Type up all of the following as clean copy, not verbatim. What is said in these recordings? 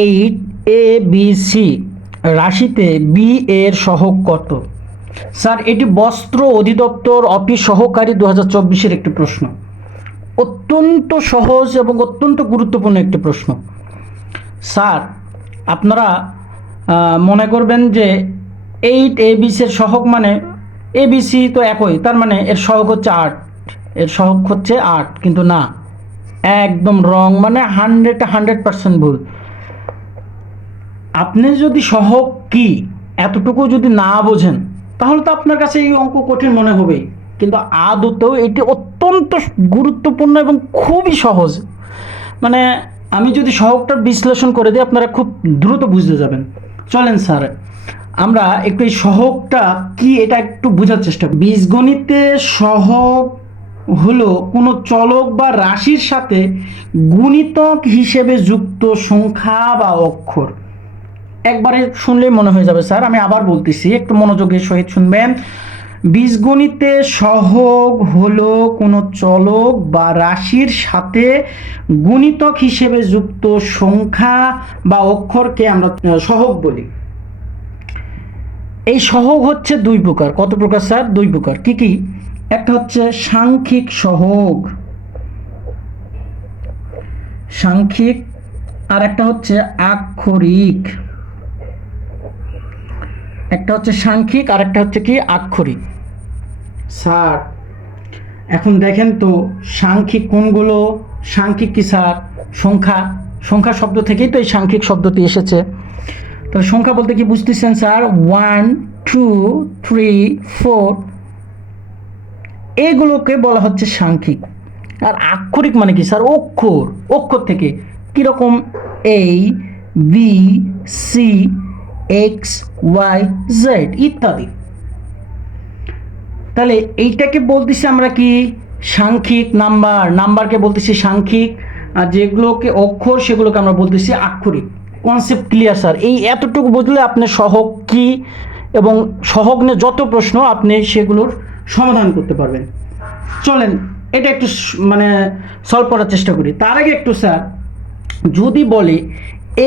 Eight এ B C রাশিতে B এর সহগ কত? স্যার এটি বস্ত্র অধিদপ্তর অফিস সহকারী 2024-এর একটি প্রশ্ন। অত্যন্ত সহজ এবং অত্যন্ত গুরুত্বপূর্ণ একটি প্রশ্ন। স্যার আপনারা মনে করবেন যে এইট এ বি সির সহগ মানে এ বি সি তো একই, তার মানে এর সহগ হচ্ছে 8, এর সহগ হচ্ছে 8, কিন্তু না, একদম রং, মানে 100% ভুল। আপনি যদি সহগ কি এতটুকু যদি না বোঝেন তাহলে তো আপনার কাছে এই অঙ্ক কঠিন মনে হবেই, কিন্তু আদতেও এটি অত্যন্ত গুরুত্বপূর্ণ এবং খুবই সহজ। মানে আমি যদি সহগটার বিশ্লেষণ করে দিই আপনারা খুব দ্রুত বুঝতে যাবেন। চলেন স্যার আমরা একটু এই সহগটা কি এটা একটু বোঝার চেষ্টা করি। বীজগণিতে সহগ হলো কোনো চলক বা রাশির সাথে গুণিতক হিসেবে যুক্ত সংখ্যা বা অক্ষর। একবারে শুনলেই মনে হয়ে যাবে স্যার, আমি আবার বলতেছি, একটু মনোযোগের সহিত শুনবেন। বীজগণিতে সহগ হলো কোনো চলক বা রাশির সাথে গুণিতক হিসেবে যুক্ত সংখ্যা বা অক্ষরকে আমরা সহগ বলি। এই সহগ হচ্ছে দুই প্রকার। কত প্রকার স্যার? দুই প্রকার। কি কি? একটা হচ্ছে সাংখ্যিক সহগ, সাংখ্যিক, আর একটা হচ্ছে আক্ষরিক। একটা হচ্ছে সাংখ্যিক আর একটা হচ্ছে কি আক্ষরিক। স্যার এখন দেখেন তো সাংখ্যিক কোনগুলো? সাংখ্যিক কি স্যার? সংখ্যা। সংখ্যা শব্দ থেকেই তো এই সাংখ্যিক শব্দটি এসেছে। তো সংখ্যা বলতে কি বুঝতেছেন স্যার? 1 2 3 4 এগুলোকে বলা হচ্ছে সাংখ্যিক। আর আক্ষরিক মানে কি স্যার? অক্ষর। অক্ষর থেকে কিরকম? A B C X Y Z ইত্যাদি। তাহলে এইটাকে বলতেছি আমরা কি? সাংখ্যিক। নাম্বার, নাম্বারকে বলতেছি সাংখ্যিক, আর যেগুলোকে অক্ষর সেগুলোকে আমরা বলতেছি আক্ষরিক। Concept clear sir? এই এতটুকু বুঝলে আপনি সহগ কি এবং সহগ নিয়ে যত প্রশ্ন আপনি সেগুলোর সমাধান করতে পারবেন। চলেন এটা একটু মানে সলভ করার চেষ্টা করি। তার আগে একটু স্যার যদি বলে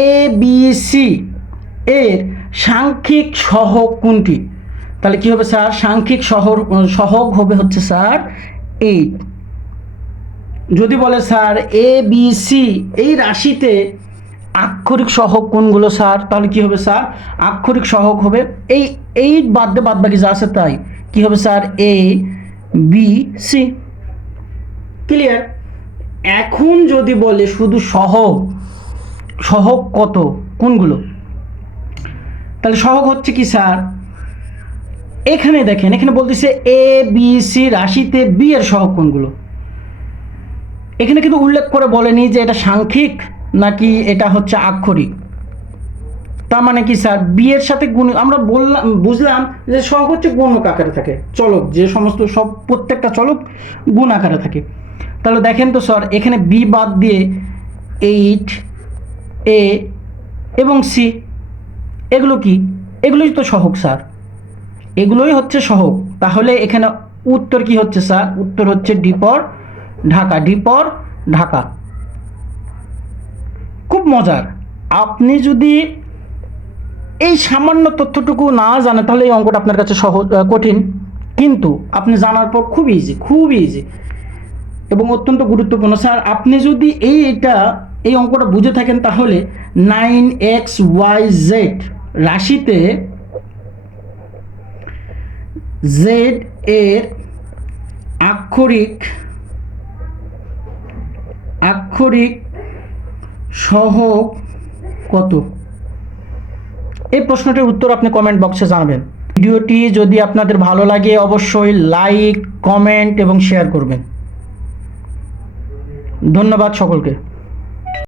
এ বি সি এর সাংখ্যিক সহগ কোনটি, তাহলে কি হবে স্যার? সাংখ্যিক সহগ হবে হচ্ছে স্যার 8। যদি বলে স্যার এ বি সি এই রাশিতে আক্ষরিক সহগ কোনগুলো স্যার, তাহলে কি হবে স্যার? আক্ষরিক সহগ হবে এই 8 বাদ বাকি যা আছে তাই। কি হবে স্যার? এ বি সি। ক্লিয়ার? এখন যদি বলে শুধু সহগ, সহগ কত কোনগুলো, তাহলে সহগ হচ্ছে কি স্যার? এখানে দেখেন, এখানে বলতেছে এ বি সি রাশিতে বি এর সহগ কোনগুলো। এখানে কিন্তু উল্লেখ করে বলেনি যে এটা সাংখ্যিক নাকি এটা হচ্ছে আক্ষরিক। তার মানে কি স্যার? বি এর সাথে গুণ, আমরা বললাম বুঝলাম যে সহগ হচ্ছে গুণক আকারে থাকে, চলক যে সমস্ত সব প্রত্যেকটা চলক গুণ আকারে থাকে। তাহলে দেখেন তো স্যার এখানে বি বাদ দিয়ে 8 এ এবং সি এগুলো কি? এগুলোই তো সহগ স্যার, এগুলোই হচ্ছে সহগ। তাহলে এখানে উত্তর কি হচ্ছে স্যার? উত্তর হচ্ছে D for Dhaka. D for Dhaka. খুব মজার। আপনি যদি এই সামান্য তথ্যটুকু না জানেন তাহলে এই অঙ্কটা আপনার কাছে সহজ কঠিন, কিন্তু আপনি জানার পর খুব ইজি, খুব ইজি এবং অত্যন্ত গুরুত্বপূর্ণ। স্যার আপনি যদি এই অঙ্কটা বুঝে থাকেন তাহলে 9xyz রাশিতে জেড এর আক্ষরিক সহগ কত? এই প্রশ্নটির উত্তর আপনি কমেন্ট বক্সে জানাবেন। ভিডিওটি যদি আপনাদের ভালো লাগে অবশ্যই লাইক, কমেন্ট এবং শেয়ার করবেন। ধন্যবাদ সকলকে।